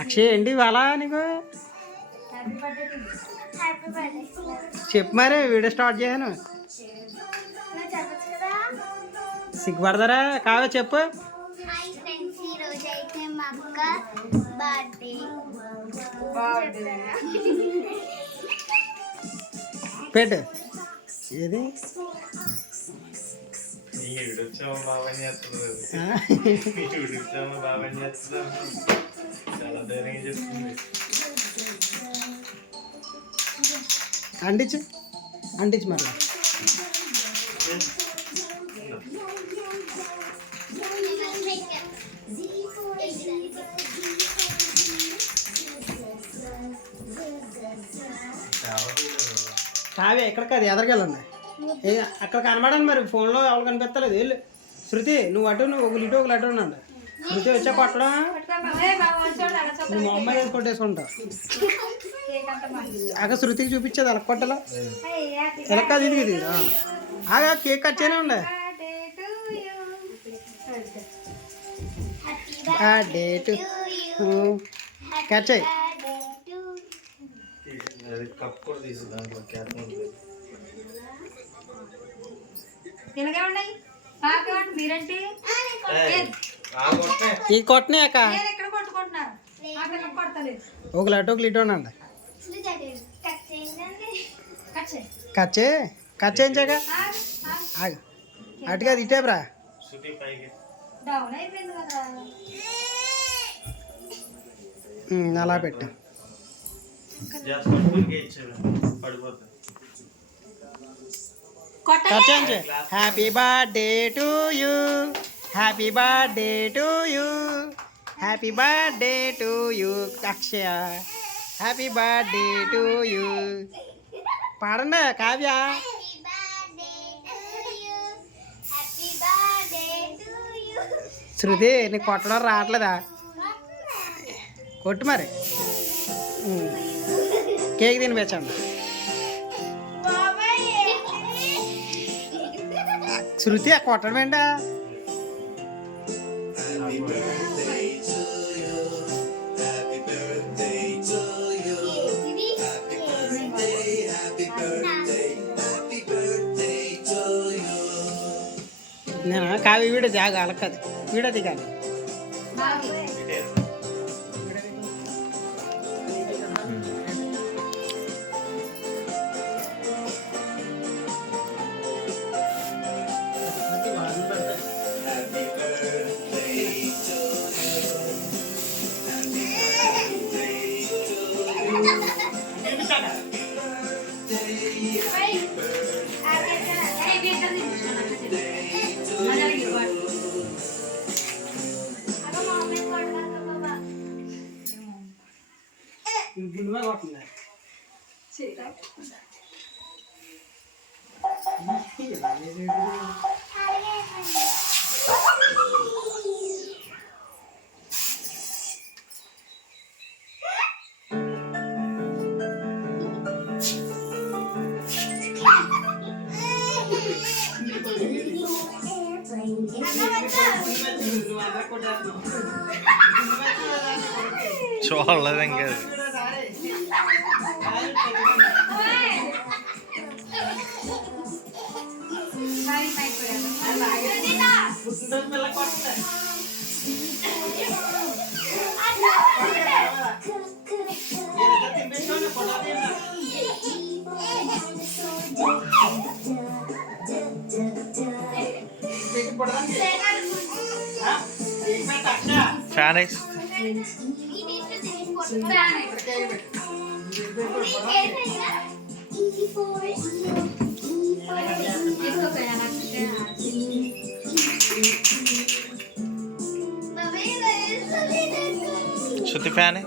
అక్షయ్ ఏంటి ఇవాళ నీకు చెప్పు మరి వీడియో స్టార్ట్ చేయను సిగ్గుపడతారా కావే చెప్పు పెట్టు ఏది అంటించు అంటించు మళ్ళీ కావే ఎక్కడ కాదు ఎదరికెళ్ళండి అక్కడ కనబడండి మరి ఫోన్లో ఎవరు కనిపిస్తలేదు వెళ్ళు శృతి నువ్వు అటు నువ్వు ఒకరు ఇటు ఒకరు అటు ఉండండి శృతి వచ్చా కొట్టడం నువ్వు మా అమ్మాయి కొట్టేసుకుంటావు అక్కడ శృతికి చూపించేది ఎలా కొట్టాలా ఎలా కాదు ఇది ఇది ఆగా కేక్ కట్ చేయనే ఉండే డేట్ కట్ చేయి ఈ కొట్టనే అక్క ఒకరు అటు ఒకరు ఇటు ఉండండి కట్ చేయించాక ఆగు అటుగా ఇటేబ్రా అలా పెట్టు కట్ చేయించే happy birthday to you happy birthday to you happy birthday to you Akshaya happy birthday to you పాడండి కావ్య శృతి నీకు కొట్టడం రావట్లేదా కొట్టు మరి కేక్ తినిపించండి శృతి ఆ కొట్టడం ఏంటా నేను కావి వీడియో జాగా అలక్కది వీడియో దిగాలి చూడలేదు ఇంకా ఫ్యాన్ శృతి ఫ్యాన్